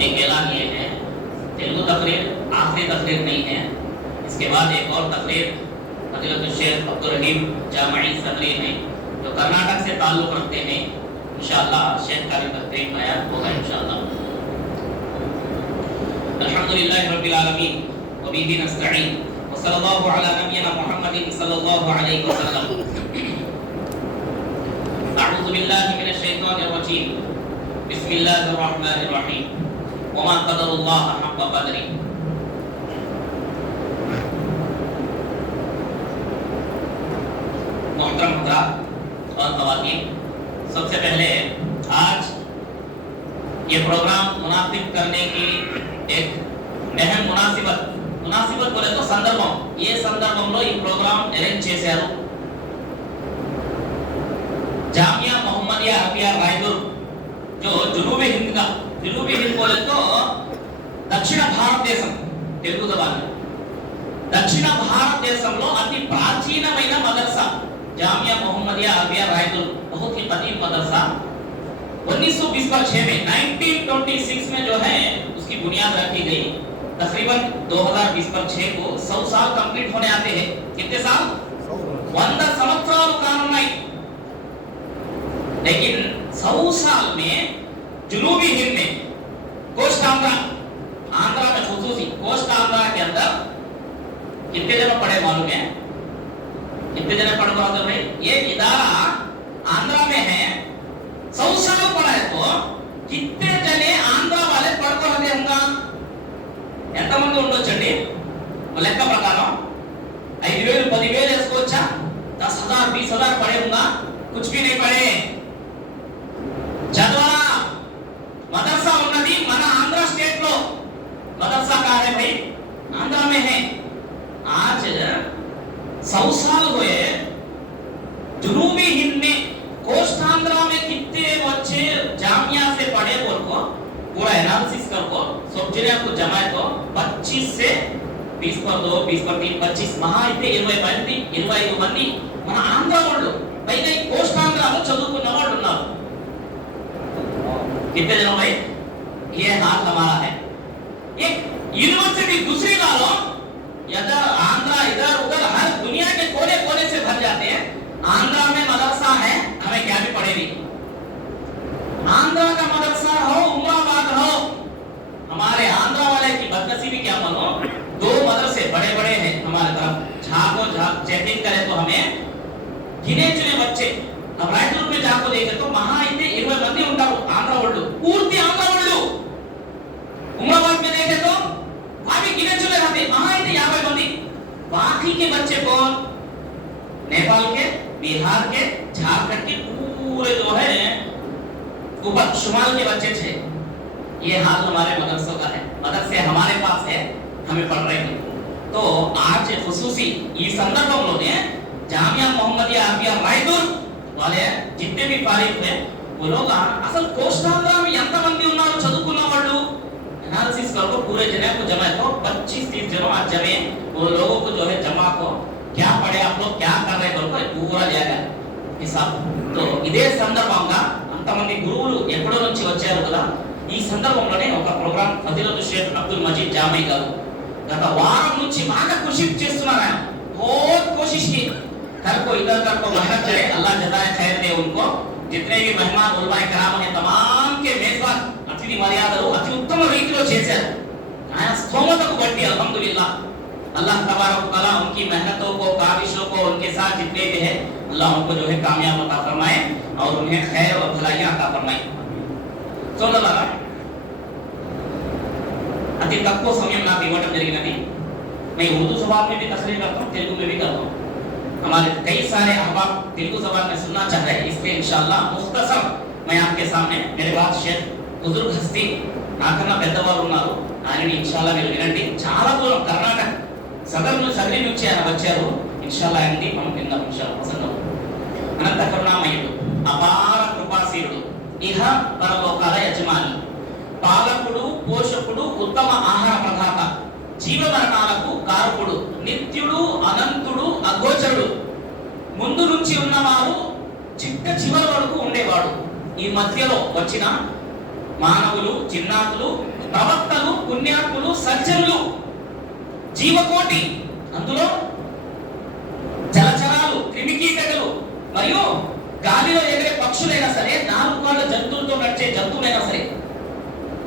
बेंगेला किए हैं। तेलुगु तकरीर आखिरी तकरीर नहीं है। इसके बाद एक और तकरीर हज़रत शेख अब्दुल रहीम जामी तकरीर में, जो कर्नाटक से ताल्लुक़ रखते हैं। इंशाल्लाह शेख का भी तकरीर बयान होगा इंशाल्लाह अल्हम्दुलिल्लाह रब्बिल आलमीन, व बिही नस्तईन, व सल्लल्लाहु अला नबियना मुहम्मदिन सल्लल्लाहु अलैहि वसल्लम। بالله من الشيطان الرجيم بسم الله الرحمن الرحيم وما قدر الله حق قدره मोहतरम हजरात और खवातीन सबसे पहले आज ये प्रोग्राम मुनासिब करने की एक अहम मुनासिबत मुनासिबत बोले तो సందర్భం ఏ సందర్భంలో ఈ ప్రోగ్రామ్ అరేంజ్ చేశారు जामिया मोहम्मदिया हफिया रायदुर जो जुनूबी हिंद का जुनूबी हिंद बोले तो దక్షిణ భారతదేశం తెలుగు జబాన్ దక్షిణ భారతదేశంలో అతి ప్రాచీనమైన మదర్సా जामिया मोहम्मदिया हफिया रायदुर बहुत ही कदीम मदरसा 1920 पर 6 में 1926 में जो है उसकी बुनियाद रखी गई तकरीबन 2020 पर 6 को 100 साल कंप्लीट होने आते हैं कितने साल వంద సంవత్సరాలు కానున్నాయి लेकिन सौ साल में जुनूबी हिंद में कोस्ट आंध्रा आंध्रा में खसूसी कोस्ट आंध्रा के अंदर कितने जन पढ़े मालूम है कितने जन पढ़ मालूम है ये इदारा आंध्रा में है सौ साल पढ़ा है तो कितने जने आंध्रा वाले पढ़कर रहते होंगे ఎంతమంది ఉండొచ్చండి లెక్క ప్రకారం ఐదు వేలు పదివేలు వేసుకోవచ్చా దస్ హజార్ బీస్ హజార్ పడే ఉందా कुछ भी नहीं पढ़े చదవరా మదర్సా ఉన్నది మన ఆంధ్ర స్టేట్ లో मदरसा कहाँ है भाई आंध्रा में है आज सौ साल हुए जुनूबी हिंद में कोस्ट आंध्रा में कितने बच्चे जामिया से पढ़े बोल को पूरा एनालिसिस कर को सब जने आपको जमाए तो 25 से 20 पर दो 20 पर तीन 25 మహా అయితే ఇరవై మంది ఇరవై ఐదు మంది మన ఆంధ్ర వాళ్ళు పైగా ఈ కోస్ట్ ఆంధ్రాలో చదువుకున్న వాళ్ళు ఉన్నారు कितने दिनों में? ये हाल हमारा है। एक यूनिवर्सिटी दूसरी डालो इधर आंध्रा, इधर उधर, हर दुनिया के कोने कोने से भर जाते हैं। आंध्रा में मदरसा है, हमें क्या भी पढ़ेगी? आंध्रा का मदरसा हो उमराबाद हो, हमारे आंध्रा वाले की बदनसी भी क्या मानो दो मदरसे बड़े बड़े हैं हमारे तरफ़। झाको, झाक चेकिंग करें तो हमें। गिने चुने बच्चे। अब रायपुर में जाको देखे तो वहाँ इतने इरवे बंदी उंटारू बाकी के बच्चे कौन नेपाल के बिहार के झारखंड के पूरे जो है ऊपर शुमाल के बच्चे थे ये हाल हमारे मदरसों का है मदरसे हमारे पास है हमें पढ़ रहे हैं तो आज खसूसी ఈ సందర్భంలోనే जामिया मोहम्मदिया आफिया रायदूर वाले जितने भी फारिग थे वो लोग असल कोस्टांध्रा में ఎంత మంది ఉన్నారు చదువుకున్న వాళ్ళు एनालिसिस करो पूरे जने को जमा को 25 30 जनों आज जमे वो लोगों को जो है जमा को क्या पढ़े आप लोग क्या कर रहे करो पूरा जाएगा హిసాబ్ తో ఇదే సందర్భంగా అంతమంది గురువులు ఎక్కడో నుంచి వచ్చారు కదా ఈ సందర్భంలోనే ఒక ప్రోగ్రామ్ ఫజీలతు షేఖ్ అబ్దుల్ మజీద్ జామీ గారు గత వారం నుంచి బాగా కృషి చేస్తున్నారు ఆయన बहुत कोशिश की कल को इधर तक को मेहनत करे अल्लाह जजाए खैर दे उनको जितने भी मेहमान उलमाए कराम हैं तमाम के मेजबान అతిథి మర్యాదలు అతి ఉత్తమ రీతిలో చేశారు ఆయన స్తోమతకు బట్టి అల్హమ్దులిల్లా अल्लाह तबारा उनकी मेहनतों को काविशों को, उनके साथ जितने भी है, अल्लाह उनको जो है कामयाब अता फरमाए और उन्हें खैर और भलाइयाँ अता फरमाए అతి తక్కువ సమయం నాకు ఇవ్వడం జరిగినది నేను ఉర్దూ సభा में भी तस्वीर करता हूँ, तेलुगु में भी करता हूँ। हमारे कई सारे अहबाब तेलुगु सभा में सुनना चाह रहे हैं। इसलिए इंशाल्लाह मुख्तसर मैं आपके सामने मेरे बाद शेख बुज़ुर्ग हस्ती నాకన్నా పెద్దవారు ఉన్నారు ఆయనని ఇన్షాల్లా మీరు వినండి చాలా దూరం కర్ణాటక సదర్ నుంచి సదరి నుంచి ఆయన వచ్చారు. ఇన్షాల్లా అండి మనం విందాం ఇన్షాల్లా ప్రసంగం అనంత కరుణామయుడు అపార కృపాశీలుడు. ఇహ పరలోకాల యజమాని. పాలకుడు పోషకుడు ఉత్తమ ఆహార ప్రదాత జీవమరణాలకు కారకుడు నిత్యుడు అనంతుడు అగోచరుడు. ముందు నుంచి ఉన్నవారు చిట్ట చివరి వరకు ఉండేవాడు. ఈ మధ్యలో వచ్చిన మానవులు చిన్నాతులు ప్రవక్తలు పుణ్యాత్ములు సజ్జనులు జీవకోటి. అందులో జలచరాలు క్రిమికీటకలు మరియు గాలిలో ఎగిరే పక్షులైనా సరే నాలుగు కాళ్ళ జంతువులతో నడిచే జంతువులైనా సరే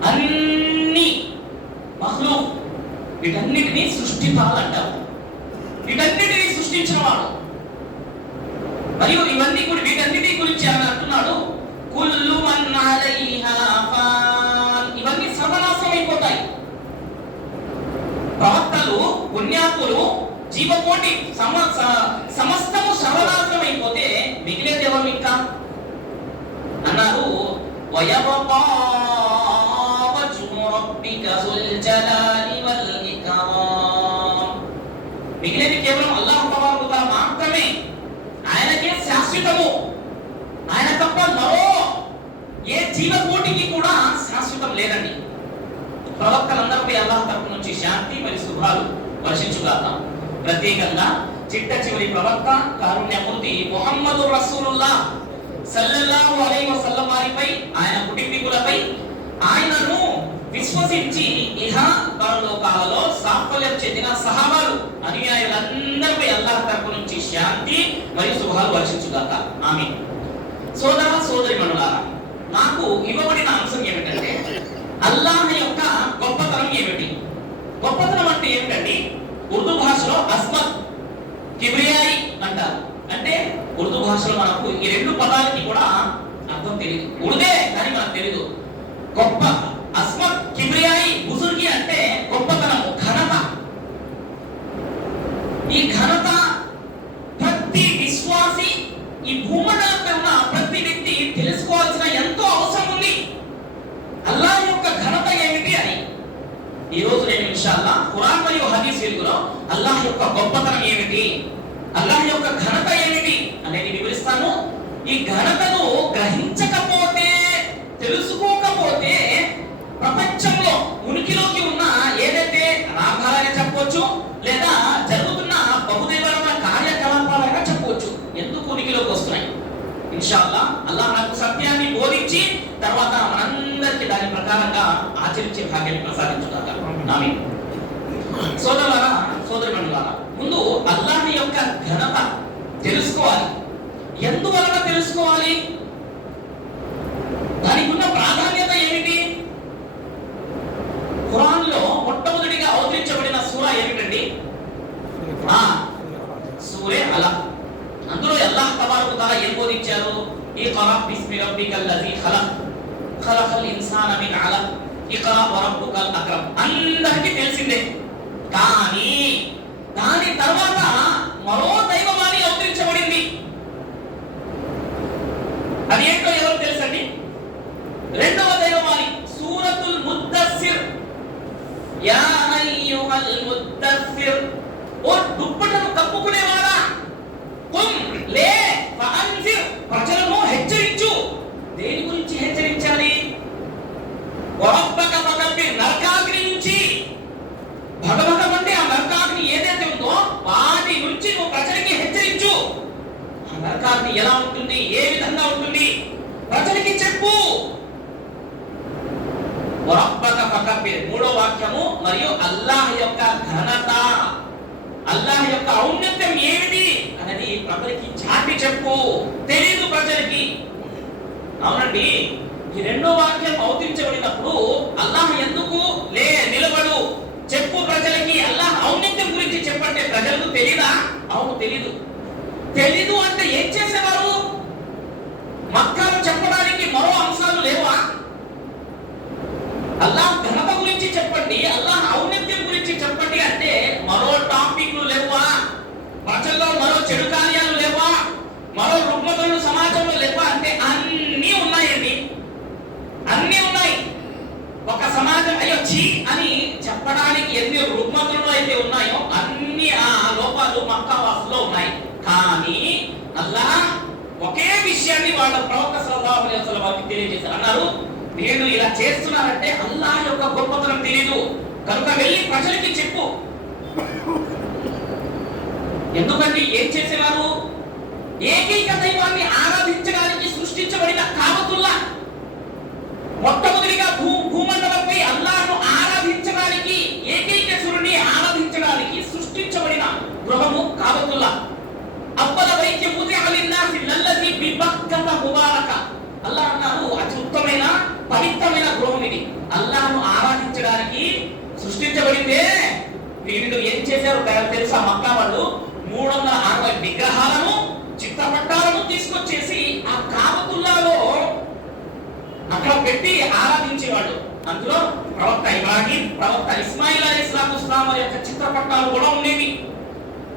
అన్ని మహ్లూ వీటన్నిటినీ సృష్టితాలు అంటారు వీటన్నిటినీ సృష్టించిన వాడు. మరియు ఇవన్నీ కూడా వీటన్నిటి గురించి ఆయన అంటున్నాడు. కుల్లు మన్ అలైహా ఫాన్. ఇవన్నీ సర్వనాశనం అయిపోతాయి ప్రవక్తలు పుణ్యాత్ములు జీవకోటి సమ సమస్తము సర్వనాశనమైపోతే మిగిలేదు ఎవరు ఇంకా? అన్నారు వయబకా మిగిలేది కేవలం అల్లాహ్ తబారక మాత్రమే. ఆయనకే శాశ్వతము. ఆయన తప్ప మరో ఏ జీవకోటికి కూడా శాశ్వతం లేదండి. ప్రవక్తలందరిపై అల్లాహ్ తరపు నుంచి శాంతి మరియు శుభాలు. వర్షించుగాక ప్రత్యేకంగా చిట్ట చివరి ప్రవక్త కారుణ్యమూర్తి మొహమ్మదు రసూలుల్లా సల్లల్లాహు అలైహి వసల్లం వారిపై ఆయన కుటుంబీకులపై ఆయనను విశ్వసించి ఇహ పరలోకాలలో సాఫల్యం చెందిన సహాబాలు అనుయాయులందరిపై అల్లాహ్ తరపు నుంచి శాంతి మరియు శుభాలు వర్షించుగాక ఆమె సోదర సోదరి మనులారా నాకు ఇవ్వబడిన అంశం ఏమిటంటే అల్లాహ్ యొక్క గొప్పతనం ఏమిటి? గొప్పతనం అంటే ఏమిటండి? ఉర్దూ భాషలో అస్మత్ కిబ్రియాయి అంటారు. అంటే ఉర్దూ భాషలో మనకు ఈ రెండు పదాలకి కూడా అర్థం తెలియదు ఉర్దే కానీ మనకు తెలియదు గొప్ప అస్మత్ ఆచరించే భాగ్యాన్ని ప్రసాదించుగాక. ఆమీన్ సోదరులారా సోదరిమణులారా ముందు అల్లాహ్ యొక్క ఘనత తెలుసుకోవాలి. ఎందువలన తెలుసుకోవాలి? దానికి ఉన్న ప్రాధాన్యత ఏమిటి? ఖురాన్లో మొట్టమొదటిగా అవతరించబడిన సూర ఏమిటండి? ఆ సూరే అలా. అందులో అల్లాహ్ తబారకు తాలా ఏం బోధించారు? ఈ ఖరా బిస్మి రబ్బికల్ లజీ ఖలక్. ఖలకల్ ఇన్సాన మిన్ అలక్. ఇక్రా వ అక్రమ్ అందరికీ తెలిసిందే. కానీ దాని తర్వాత మరో దైవమాని అవతరించబడింది. అది ఏంటో ఎవరు తెలుసండి? రెండవ దైవమాని సూరతుల్ ముద్దస్సిర్. యా అయ్యుహల్ ముద్దస్సిర్. ఓ దుప్పటను కప్పుకునేవాడా? కుమ్ లే ఫఅన్జిర్ ప్రజలను హెచ్చరించు. దేని గురించి హెచ్చరించాలి? వరబ్బక పకబ్బి నరకాగ్ని నుంచి భగభగమంటే ఆ నరకాగ్ని ఏదైతే ఉందో వాటి నుంచి నువ్వు ప్రజలకి హెచ్చరించు ఆ ఎలా ఉంటుంది? ఏ విధంగా ఉంటుంది? ప్రజలకి చెప్పు. మూడో వాక్యము మరియు అల్లాహ్ యొక్క ఘనత. అల్లాహ్ యొక్క ఔన్నత్యం ఏమిటి? అనేది ప్రజలకి చాటి చెప్పు. తెలియదు ప్రజలకి. అవునండి ఈ రెండో వాక్యం అవతరించబడినప్పుడు అల్లాహ్ ఎందుకు లే నిలబడు? చెప్పు ప్రజలకి అల్లాహ్ ఔన్నత్యం గురించి చెప్పంటే ప్రజలకు తెలియదా అవును తెలీదు. తెలీదు అంటే ఏం చేసేవారు? మక్కాలు చెప్పడానికి మరో అంశాలు లేవా? అల్లాహ్ ఘనత గురించి చెప్పండి అల్లాహ్ ఔన్నత్యం గురించి చెప్పండి అంటే మరో టాపిక్లు లేవా? ప్రజల్లో మరో చెడు కార్యాలు లేవా? మరో రుగ్మతలు సమాజంలో లేవా? అంటే అన్నీ ఉన్నాయండి. అన్నీ ఉన్నాయి. ఒక సమాజం అయ్యో ఛీ అని చెప్పడానికి ఎన్ని రుగ్మతులు అయితే ఉన్నాయో అన్ని ఆ లోపాలు మక్కా వాసులో ఉన్నాయి. కానీ అల్లా ఒకే విషయాన్ని వాళ్ళ ప్రవక్త సల్లాహు అలైహి వారికి తెలియజేశారు. అన్నారు నేను ఇలా చేస్తున్నానంటే అల్లా యొక్క గొప్పతనం తెలియదు కనుక వెళ్ళి ప్రజలకి చెప్పు. ఎందుకంటే ఏం చేసేవారు? ఏకైక దైవాన్ని ఆరాధించడానికి సృష్టించబడిన కావతుల్లా మొట్టమొదటిగా భూ భూమండలంపై అల్లాను ఆరాధించడానికి ఏకైక సూర్యుని ఆరాధించడానికి సృష్టించబడిన గృహము కావతుల్లా అబ్బల వైద్య ముది అలిన్నాసి లల్లది బిబక్కత ముబారక. అల్లాహ్ అన్నారు అతి ఉత్తమైన పవిత్రమైన గృహం ఇది. అల్లాహ్ను ఆరాధించడానికి సృష్టించబడిందే వీళ్ళు ఏం చేశారు తెలుసా మక్కా వాళ్ళు? మూడు వందల అరవై విగ్రహాలను చిత్రపట్టాలను తీసుకొచ్చేసి ఆ కామతుల్లాలో అక్కడ పెట్టి ఆరాధించేవాళ్ళు. అందులో ప్రవక్త ఇబ్రాహీం ప్రవక్త ఇస్మాయిల్ అలీ ఇస్లాం ఇస్లాం యొక్క చిత్రపట్టాలు కూడా ఉండేవి.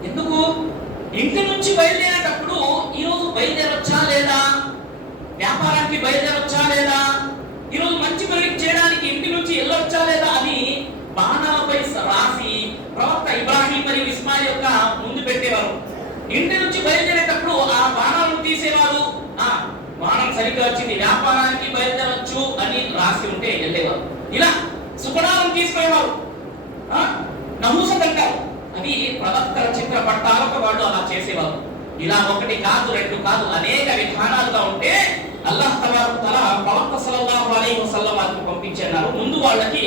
ఎందుకు? ఇంటి నుంచి బయలుదేరేటప్పుడు ఈరోజు బయలుదేరొచ్చా లేదా? వ్యాపారానికి బయలుదేరొచ్చా లేదా? ఈరోజు మంచి పని చేయడానికి ఇంటి నుంచి వెళ్ళొచ్చా లేదా అని బాణాలపై రాసి ప్రవక్త ఇబ్రాహీం మరియు ఇస్మాయిల్ యొక్క ముందు పెట్టేవారు. ఇంటి నుంచి బయలుదేరేటప్పుడు ఆ బాణాలను తీసేవారు. ఆ బాణం సరిగ్గా వచ్చింది వ్యాపారానికి బయలుదేరొచ్చు అని రాసి ఉంటే వెళ్ళేవారు. ఇలా సుగుణాలను తీసుకునేవారు. నహూసంటారు అది అవి ప్రవక్తల చిత్ర పట్టాలకు వాళ్ళు అలా చేసేవారు. ఇలా ఒకటి కాదు రెండు కాదు అనేక విధానాలుగా ఉంటే అల్లాహ్ తల ప్రవక్త సల్లల్లాహు అలైహి వసల్లం వారికి పంపించారు ముందు వాళ్ళకి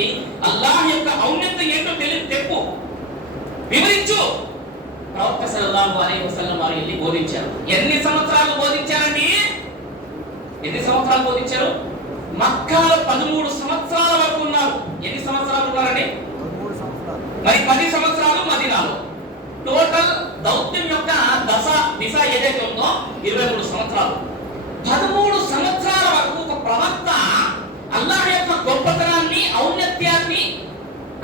అల్లాహ్ యొక్క ఔన్నత్యం ఏంటో తెలియదు తెప్పు వివరించు. ప్రవక్త సల్లల్లాహు అలైహి వసల్లం వారు వెళ్ళి బోధించారు? ఎన్ని సంవత్సరాలు బోధించారండి? ఎన్ని సంవత్సరాలు బోధించారు? మక్కాలో పదమూడు సంవత్సరాల వరకు ఉన్నారు. ఎన్ని సంవత్సరాలు ఉన్నారండి? మరి పది సంవత్సరాలు మదీనాలో టోటల్ దౌత్యం యొక్క దశ దిశ ఏదైతే ఉందో ఇరవై మూడు సంవత్సరాలు. పదమూడు సంవత్సరాల వరకు ఒక ప్రవక్త అల్లాహ్ యొక్క గొప్పతనాన్ని ఔన్నత్యాన్ని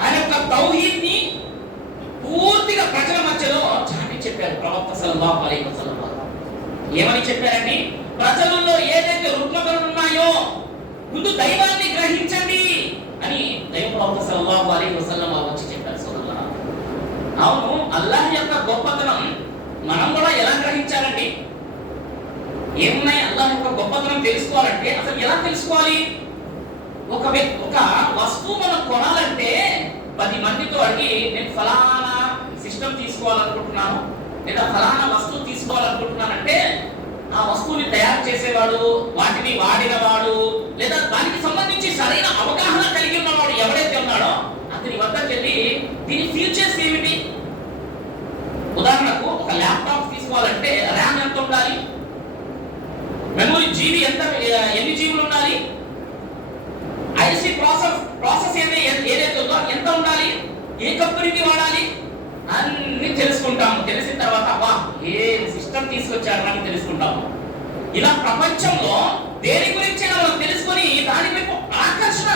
ఆయన యొక్క తౌహీద్ని పూర్తిగా ప్రజల మధ్యలో చాటి చెప్పారు ప్రవక్త సల్లా అలైహి వసల్లం ఏమని చెప్పారండి ప్రజలలో ఏదైతే రుగ్మతలు ఉన్నాయో ముందు దైవాన్ని గ్రహించండి. అని దైవ ప్రవక్త సల్లాహు అలీ వసల్లం వచ్చి చెప్పారు సోదరులారా అవును అల్లాహ్ యొక్క గొప్పతనం మనం కూడా ఎలా గ్రహించాలండి? ఏమున్నాయి అల్లాహ్ యొక్క గొప్పతనం తెలుసుకోవాలంటే అసలు ఎలా తెలుసుకోవాలి? ఒక వ్యక్తి ఒక వస్తువు మనం కొనాలంటే పది మందితో అడిగి నేను ఫలానా సిస్టమ్ తీసుకోవాలనుకుంటున్నాను లేదా ఫలానా వస్తువు తీసుకోవాలనుకుంటున్నానంటే ఆ వస్తువుని తయారు చేసేవాడు వాటిని వాడినవాడు లేదా దానికి సంబంధించి సరైన అవగాహన కలిగి ఉన్నవాడు ఎవరైతే ఉన్నాడో అతని వద్దకు వెళ్ళి దీని ఫీచర్స్ ఏమిటి? ఉదాహరణకు ఒక ల్యాప్టాప్ తీసుకోవాలంటే ర్యామ్ ఎంత ఉండాలి? మెమొరీ జీబీ ఎంత ఎన్ని జీబీలు ఉండాలి? ఐసి ప్రాసెస్ ప్రాసెస్ ఏది ఏదైతే ఉందో ఎంత ఉండాలి? ఏ కంపెనీకి వాడాలి? అన్ని తెలుసుకుంటాము తెలిసిన తర్వాత వా ఏ తీసుకొచ్చారని తెలుసుకుంటాము ఇలా ప్రపంచంలో దేని గురించి మనం తెలుసుకొని దాని వైపు ఆకర్షణ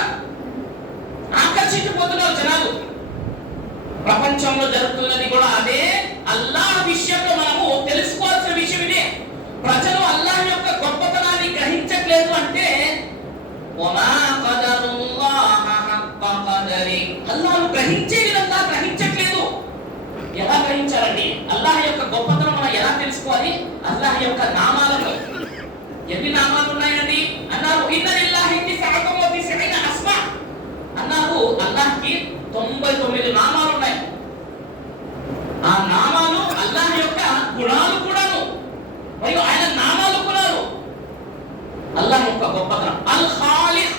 ఆకర్షించిపోతున్నారు జనాలు. ప్రపంచంలో జరుగుతున్నది కూడా అదే. అల్లాహ్ విషయంలో మనము తెలుసుకోవాల్సిన విషయం ఇదే. ప్రజలు అల్లాహ్ యొక్క గొప్పతనాన్ని గ్రహించట్లేదు అంటే అల్లాహ్ గ్రహించే విధంగా గ్రహించ ఎలా గ్రహించాలండి? అల్లాహ్ యొక్క గొప్పతనం మనం ఎలా తెలుసుకోవాలి? అల్లాహ్ యొక్క నామాలను. ఎన్ని నామాలు ఉన్నాయండి? అన్నారు ఇన్నలిల్లాహి తిసఅతుం అస్మా. అన్నారు అల్లాహ్కి తొంభై తొమ్మిది నామాలు ఉన్నాయి. ఆ నామాలు అల్లాహ్ యొక్క గుణాలు కూడాను. మరియు ఆయన నామాలు కూడాను. అల్లాహ్ యొక్క గొప్పతనం. అల్ ఖాలిక్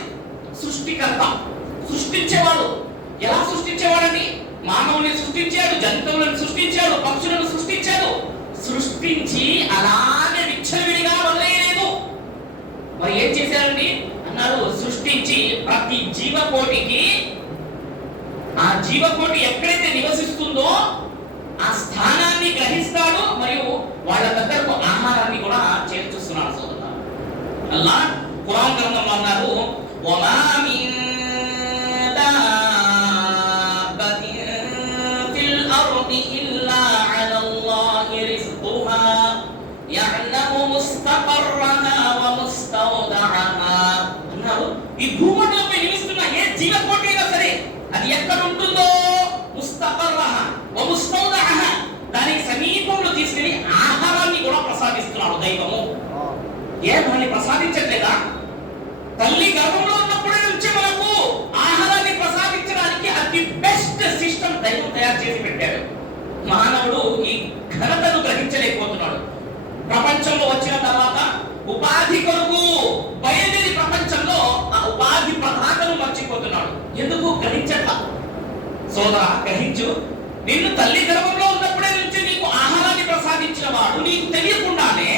సృష్టికర్త. సృష్టించేవాడు. ఎలా సృష్టించేవాడండి? మానవుని సృష్టించాడు జంతువులను సృష్టించాడు పక్షులను సృష్టించాడు. సృష్టించి అలాగే విచ్చలవిడిగా వదిలేయలేదు. మరి ఏం చేశారండి? అన్నారు సృష్టించి ప్రతి జీవకోటికి ఆ జీవకోటి ఎక్కడైతే నివసిస్తుందో ఆ స్థానాన్ని గ్రహిస్తాడు మరియు వాళ్ళ దగ్గరకు ఆహారాన్ని కూడా చేర్చుస్తున్నాడు సోదరులారా. అల్లా ఖురాన్ గ్రంథంలో అన్నారు వమా ఏ మనల్ని ప్రసాదించట్లేదా? తల్లి గర్భంలో ఉన్నప్పుడే నుంచి మనకు ఆహారాన్ని ప్రసాదించడానికి అతి బెస్ట్ సిస్టమ్ దైవం తయారు చేసి పెట్టాడు. మానవుడు ఈ ఘనతను గ్రహించలేకపోతున్నాడు. ప్రపంచంలో వచ్చిన తర్వాత ఉపాధి కొరకు బయలుదేరి ప్రపంచంలో ఆ ఉపాధి ప్రధాతను మర్చిపోతున్నాడు. ఎందుకు గ్రహించట్ల? సోదరా గ్రహించు. నిన్ను తల్లి గర్భంలో ఉన్న నుంచి నీకు ఆహారాన్ని ప్రసాదించిన వాడు నీకు తెలియకుండానే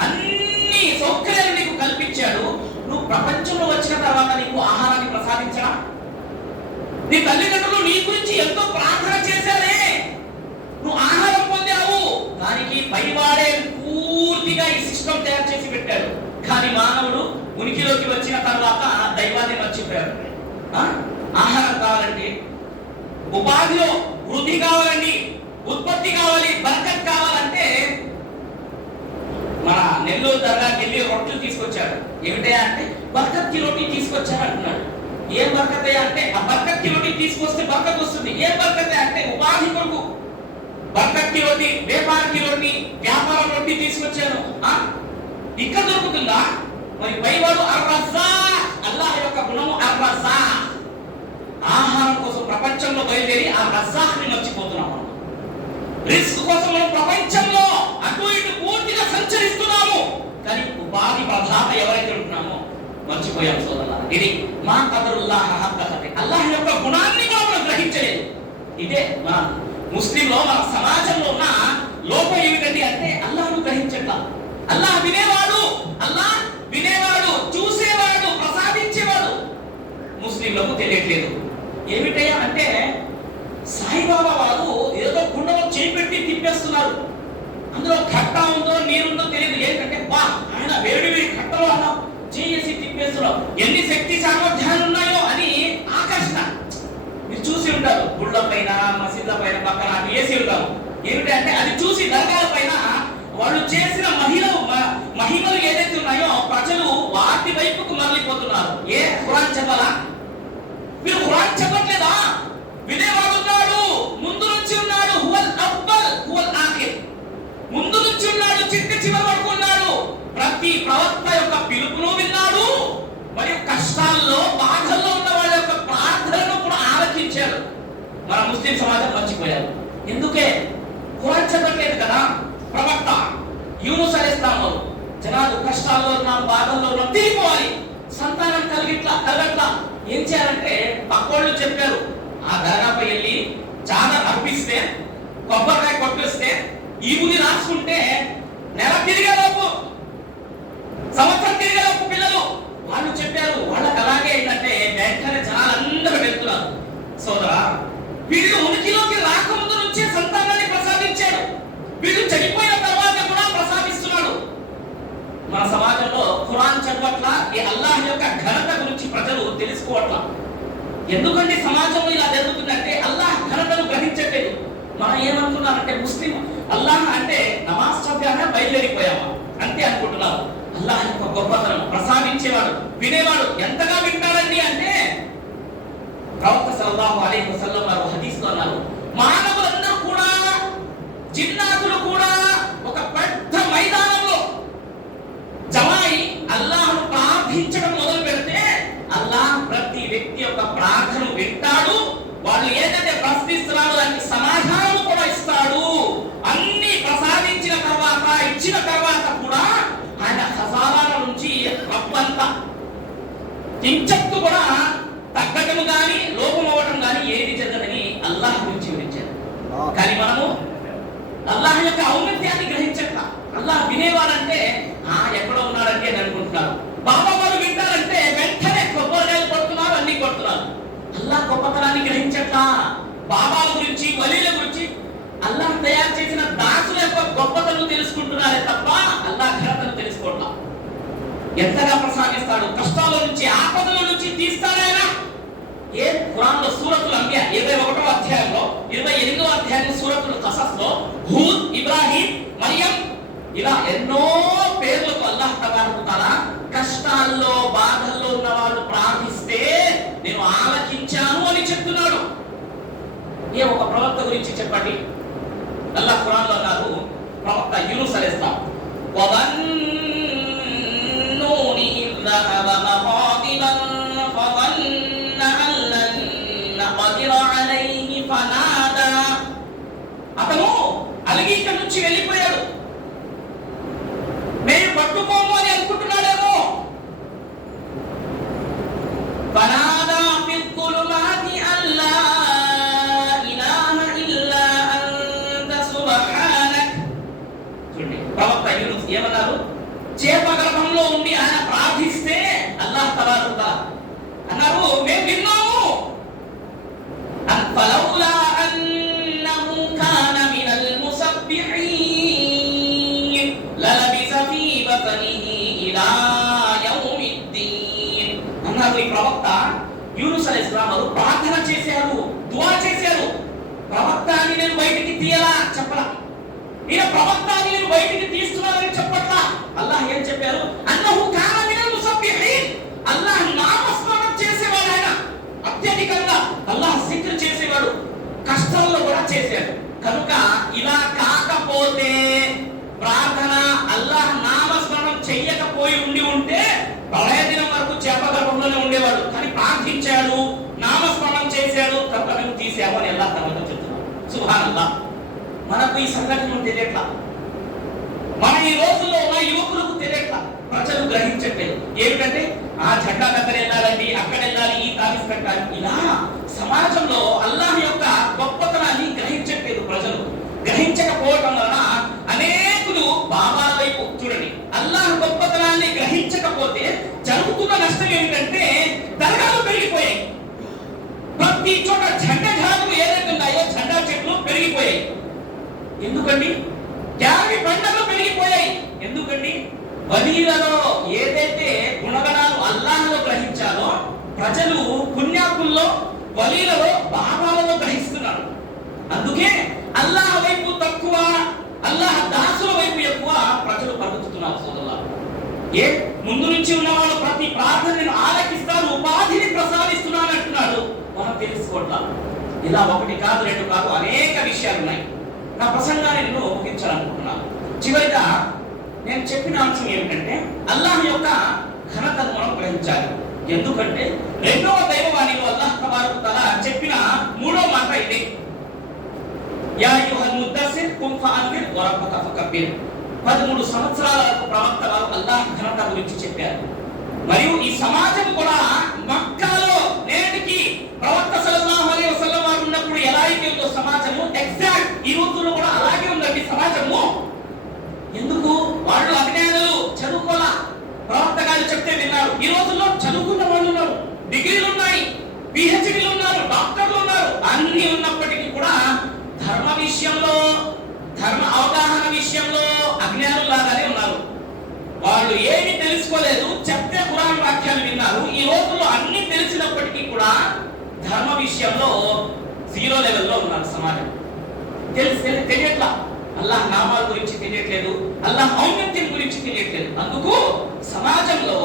అన్ని సౌకర్యాలు నీకు కల్పించాడు నువ్వు ప్రపంచంలో వచ్చిన తర్వాత నీకు ఆహారాన్ని ప్రసాదించడా నీ తల్లిదండ్రులు నీ గురించి ఎంతో ప్రార్థన చేశారే. నువ్వు ఆహారం పొందావు. దానికి పైవాడే పూర్తిగా ఈ సిస్టమ్ తయారు చేసి పెట్టాడు. కానీ మానవుడు ఉనికిలోకి వచ్చిన తర్వాత దైవాన్ని మర్చిపోయాడు. ఆ? ఆహారం కావాలండి. ఉపాధిలో వృద్ధి కావాలండి. ఉత్పత్తి కావాలి బరకత్ కావాలంటే మన నెల్లూరు దర్గాకి వెళ్ళి రొట్టెలు తీసుకొచ్చాడు. ఏమిటయా అంటే బర్కత్ రొట్టెలు తీసుకొచ్చాడు అంటున్నాడు ఏం బర్కత్ అంటే ఆ బర్కత్ రోటీ తీసుకొస్తే బర్కత్ వస్తుంది ఏ బర్కత్ అంటే ఉపాధి కొరకు బర్కత్ రోటీ వ్యాపారకి రోటీ వ్యాపారం నుండి తీసుకొచ్చాను. ఆ? ఇక్కడ దొరుకుతుందా? మరి పైవాడు అర్రజా. అల్లాహ్ యొక్క గుణము అర్రజా. ఆహారం కోసం ప్రపంచంలో బయలుదేరి ఆ రజాహ్ని మర్చిపోతున్నాం మనం. రిస్క్ కోసం మనం ప్రపంచంలో అటు ఇటు పూర్తిగా సంచరిస్తున్నాము. కానీ ఉపాధి ప్రధాత ఎవరైతే ఉంటున్నామో మర్చిపోయాం సోదరులారా. ఇది మా కదరుల్లాహ హక్కహతి అల్లాహ్ యొక్క గుణాన్ని మనం గ్రహించలేదు. ఇదే మన ముస్లింలో మన సమాజంలో ఉన్న లోపం ఏమిటండి అంటే అల్లాహ్ను గ్రహించట్ల. అల్లాహ్ వినేవాడు అల్లాహ్ వినేవాడు చూసేవాడు ప్రసాదించేవాడు ముస్లింలకు తెలియట్లేదు. ఏమిటయ్యా అంటే సాయిబాబా వారు ఏదో గుండలో చేపెట్టి తిప్పేస్తున్నారు. అందులో కట్ట ఉందో నీరుందో తెలియదు ఏంటంటే బా ఆయన వేడి వేడి కట్టలో అలా చేసి తిప్పేస్తున్నాం ఎన్ని శక్తి సామర్థ్యాలు ఉన్నాయో అని ఆకర్షణ మీరు చూసి ఉంటారు గుళ్ళ పైన మసీదుల పైన పక్కన అవి వేసి ఉంటారు ఏమిటంటే అది చూసి దర్గాల పైన వాళ్ళు చేసిన మహిళ మహిమలు ఏదైతే ఉన్నాయో ప్రజలు వాటి వైపుకు మరలిపోతున్నారు. ఏ? ఖురాన్ చెప్పాలా? మీరు ఖురాన్ చెప్పట్లేదా? వినేవాడు ఉన్నాడు ముందు నుంచి ఉన్నాడు హువల్ అవ్వల్ హువల్ ఆఖిర్. ముందు నుంచి ఉన్నాడు చిట్ట చివరి వరకు ఉన్నాడు. ప్రతి ప్రవక్త యొక్క పిలుపును విన్నాడు మరియు కష్టాల్లో బాధల్లో ఉన్న వాళ్ళ యొక్క ప్రార్థనను మన ముస్లిం సమాజం మర్చిపోయారు. ఎందుకే? ఖురాన్ కదా? ప్రవక్త యూనుస్ అలైహిస్సలాం జనాలు కష్టాల్లో ఉన్నాను బాధల్లో ఉన్నాను తిరిగిపోవాలి. సంతానం కలిగిట్లా కలగట్లా ఏం చేయాలంటే పక్కోళ్ళు చెప్పారు. ఆ దర్గాపై వెళ్ళి చాదర్ అర్పిస్తే కొబ్బరికాయ కొట్టిస్తే ఈవుని రాసుకుంటే నెల తిరిగేలోపు సంవత్సరం తిరిగేలోపు పిల్లలు వాళ్ళు చెప్పారు. వాళ్ళకి అలాగే ఏంటంటే వెంటనే జనాలందరూ వెళ్తున్నారు. సోదరా వీళ్ళు ఉనికిలోకి రాకముందు నుంచే సంతానాన్ని ప్రసాదించాడు. వీళ్ళు చనిపోయిన తర్వాత కూడా ప్రసాదిస్తున్నాడు. మన సమాజంలో ఖురాన్ చదవట్ల ఈ అల్లాహ్ యొక్క ఘనత గురించి ప్రజలు తెలుసుకోవట్ల. ఎందుకంటే సమాజంలో ఇలా జరుగుతుందంటే అల్లాహ్ ఘనతను గ్రహించట్లేదు. మనం ఏమనుకున్నామంటే ముస్లిం అల్లాహ్ అంటే నమాజ్ చదివానే బయలుదేరిపోయాము? అంతే అనుకుంటున్నారు అల్లాహ్ యొక్క గొప్పతనం ప్రసాదించేవాడు వినేవాడు. ఎంతగా వింటాడండి అంటే ప్రవక్త సల్లల్లాహు అలీ వసల్లం వారు హదీస్లో అన్నారు. మానవులందరూ కూడా జిన్నాతులు కూడా ఒక పెద్ద మైదానంలో జమాయి అల్లాహ్ను ప్రార్థించడం మొదలు పెడితే అల్లాహ్ ప్రతి వ్యక్తి యొక్క ప్రార్థన వింటాడు. వాళ్ళు ఏదైతే ప్రశ్నిస్తున్నారో దానికి సమాధానం కూడా ఇస్తాడు. అన్ని ప్రసాదించిన తర్వాత ఇచ్చిన తర్వాత కూడా ఆయన ఖజానాల నుంచి రప్పంతా కించత్తు కూడా తగ్గటం గాని లోపం అవ్వటం గాని ఏది జరగదని అల్లాహ్ గురించి వివరించారు కానీ మనము అల్లాహ్ యొక్క ఔన్నత్యాన్ని గ్రహించక అల్లాహ్ వినేవాడంటే ఆ ఎక్కడో ఉన్నాడంటే అని అనుకుంటున్నారు. బాబా వారు వింటారంటే వెంటనే కొబ్బరికాయలు కొడుతున్నారు అన్ని కొడుతున్నారు. అల్లాహ్ గొప్పతనాన్ని గ్రహించక బాబాల గురించి వలీల గురించి అల్లాహ్ తయారు చేసిన దాసుల యొక్క గొప్పతనం తెలుసుకుంటున్నారే తప్ప అల్లాహ్ ఘనతను తెలుసుకోవట్లా. ఎంతగా ప్రసాదిస్తాడు? కష్టాల నుంచి ఆపదల నుంచి తీస్తాడాయన ఏ ఖురాన్లో సూరతులు అంబియా ఇరవై ఒకటో అధ్యాయంలో ఇరవై ఎనిమిదో అధ్యాయం సూరతులు కసస్లో హూద్ ఇబ్రాహీం మరియం ఇలా ఎన్నో పేర్లకు అల్లాహ్ తగారుతారా కష్టాల్లో బాధల్లో ఉన్న వాళ్ళు ప్రార్థిస్తే నేను ఆలకించాను అని చెప్తున్నాడు. ఏ ఒక ప్రవక్త గురించి చెప్పండి? అల్లాహ్ ఖురాన్లో అన్నారు ప్రవక్త యూనుస్ అలైహిస్సలాం ఇలా యౌమిద్దీన్ అన్నారు ఈ ప్రవక్త. యూనుస్ అలైహిస్సలాం వారు ప్రార్థన చేశారు దువా చేశారు. ప్రవక్త అని నేను బయటికి తీయలా చెప్పలా? ఈయన ప్రవక్త అని నేను బయటికి తీస్తున్నానని చెప్పట్లా? అల్లాహ్ ఏం చెప్పారు? అన్నహు కాన మినల్ ముసబ్బిహీన్. అల్లాహ్ నామస్మరణ చేసేవాడు ఆయన. అత్యధికంగా అల్లాహ్ జిక్ర్ చేసేవాడు. కష్టాల్లో కూడా చేశాడు. కనుక ఇలా కాకపోతే ప్రార్థన అల్లాహ్ నామస్మరణం చెయ్యకపోయి ఉండి ఉంటే ప్రళయ దినం వరకు చేప గర్భంలోనే ఉండేవాడు. కానీ ప్రార్థించాడు నామస్మరణం చేశాడు కనుక మేము తీసాము అని ఎలా తర్వాత చెప్తున్నాం సుభానల్లా. మనకు ఈ సంఘటన తెలియట్లా. మన ఈ రోజుల్లో ఉన్న యువకులకు తెలియట్లా. ప్రజలు గ్రహించట్లేదు. ఏమిటంటే ఆ జెండా దగ్గర వెళ్ళాలండి అక్కడ వెళ్ళాలి ఈ తారీఫ్ కట్టాలి ఇలా సమాజంలో అల్లాహ్ యొక్క గొప్ప గ్రహించట్లేదు ప్రజలు గ్రహించకపోవటం వలన అనేకులు బాబాల వైపు చూడండి అల్లాహ్ గొప్పతనాన్ని గ్రహించకపోతే జరుగుతున్న నష్టం ఏమిటంటే దర్గాలు పెరిగిపోయాయి. ప్రతి చోట జెండా జాతులు ఏదైతే ఉన్నాయో జెండా చెట్లు పెరిగిపోయాయి. ఎందుకండి? యాభై పంటలు పెరిగిపోయాయి. ఎందుకండి? వలీలలో ఏదైతే గుణగణాలు అల్లాహలో గ్రహించాలో ప్రజలు పుణ్యాకుల్లో వలీలలో భావాలలో గ్రహిస్తున్నారు. అందుకే అల్లాహ్ వైపు తక్కువ అల్లాహ్ దాసుల వైపు ఎక్కువ ప్రజలు పరుగుతున్నారు సోదరులారు ఏ? ముందు నుంచి ఉన్నవాడు ప్రతి ప్రార్థనను ఆలకిస్తాను ఉపాధిని ప్రసాదిస్తున్నాను అంటున్నాడు. మనం తెలుసుకోవట్లా ఇలా ఒకటి కాదు రెండు కాదు అనేక విషయాలు ఉన్నాయి. నా ప్రసంగాన్ని నేను ముగించాలనుకుంటున్నాను. చివరిగా నేను చెప్పిన అంశం ఏమిటంటే అల్లాహ్ యొక్క ఘనతను మనం గ్రహించాలి. ఎందుకంటే రెండవ దైవవాణిలో అల్లాహ్ తబారకు తల చెప్పిన మూడో మాట ఇదే. యా యుహల్ ముద్దసిర్ కుమ్ అన్విర్ వరబ్బక ఫకబ్బిర్. పదమూడు సంవత్సరాల వరకు ప్రవక్త అల్లాహ్ ఘనత గురించి చెప్పారు. మరియు ఈ సమాజం కూడా మక్కాలో నేటికి ప్రవక్త సల్లల్లాహు అలైహి వసల్లం వారు ఉన్నప్పుడు ఎలా అయితే ఉందో సమాజము ఎగ్జాక్ట్ ఈ రోజుల్లో కూడా అలాగే ఉందండి సమాజము. ఎందుకు? వాళ్ళు అజ్ఞానులు చదువుకోలా ప్రవక్త గారు చెప్తే విన్నారు. ఈ రోజుల్లో చదువుకున్న వాళ్ళు ఉన్నారు. డిగ్రీలు ఉన్నాయి. పిహెచ్డీలు ఉన్నారు. డాక్టర్లు ఉన్నారు. అన్ని ఉన్నప్పటికీ కూడా ధర్మ విషయంలో ధర్మ అవగాహన విషయంలో వాళ్ళు ఏమి తెలుసుకోలేదు చెప్తే ఖురాన్ వాక్యాలు విన్నారు. ఈ రోజుల్లో అన్ని తెలిసినప్పటికీ కూడా ధర్మ విషయంలో జీరో లెవెల్లో ఉన్నారు సమాజం. తెలిసి తెలియట్లా. అల్లాహ్ నామాల గురించి తెలియట్లేదు అల్లాహ్ ఔన్నత్యం గురించి తెలియట్లేదు. అందుకు సమాజంలో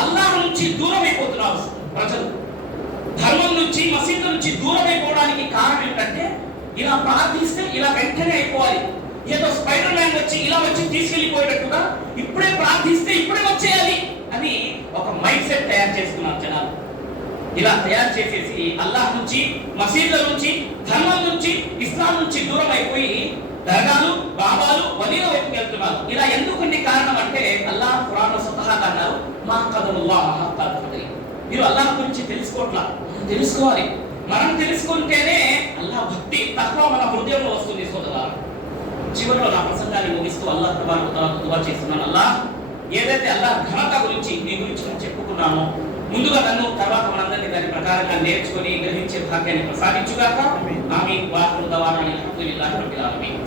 అల్లాహ్ నుంచి దూరం అయిపోతున్నారు ప్రజలు. ధర్మం నుంచి మసీదు నుంచి దూరం అయిపోవడానికి కారణం ఏంటంటే ఇలా ప్రార్థిస్తే ఇలా వెంటనే అయిపోవాలి. ఏదో స్పైడర్ మ్యాన్ వచ్చి ఇలా వచ్చి తీసుకెళ్ళిపోయేటట్టుగా ఇప్పుడే ప్రార్థిస్తే ఇప్పుడే వచ్చేయాలి అని ఒక మైండ్ సెట్ తయారు చేసుకున్నారు జనాలు. ఇలా తయారు చేసేసి అల్లాహ్ నుంచి మసీదుల నుంచి ధర్మం నుంచి ఇస్లాం నుంచి దూరం అయిపోయి దర్గాలు బాబాలు వలీల వైపు వెళ్తున్నారు. ఇలా ఎందుకుండి కారణం అంటే అల్లాహ్ ఖురాన్ స్వతహాగా అన్నారు మా కదరుల్లాహ్ హక్కా మీరు అల్లాహ్ గురించి తెలుసుకోవట్లా తెలుసుకోవాలి. మనం తెలుసుకుంటేనే అల్లాహ్ భక్తి తక్కువ మన హృదయంలో వస్తుంది సోదరా చివరిలో నా ప్రసంగాన్ని ముగిస్తూ తబారకు తఆలా దువా చేస్తున్నాను అల్లాహ్ ఏదైతే అల్లాహ్ ఘనత గురించి నీ గురించి నేను చెప్పుకున్నానో ముందుగా నన్ను తర్వాత మనందరినీ దాని ప్రకారంగా నేర్చుకొని గ్రహించే భాగ్యాన్ని ప్రసాదించుగాక. ఆమీన్. వాహుల్ దవానా అల్హమ్దులిల్లాహి రబ్బిల్ ఆలమీన్.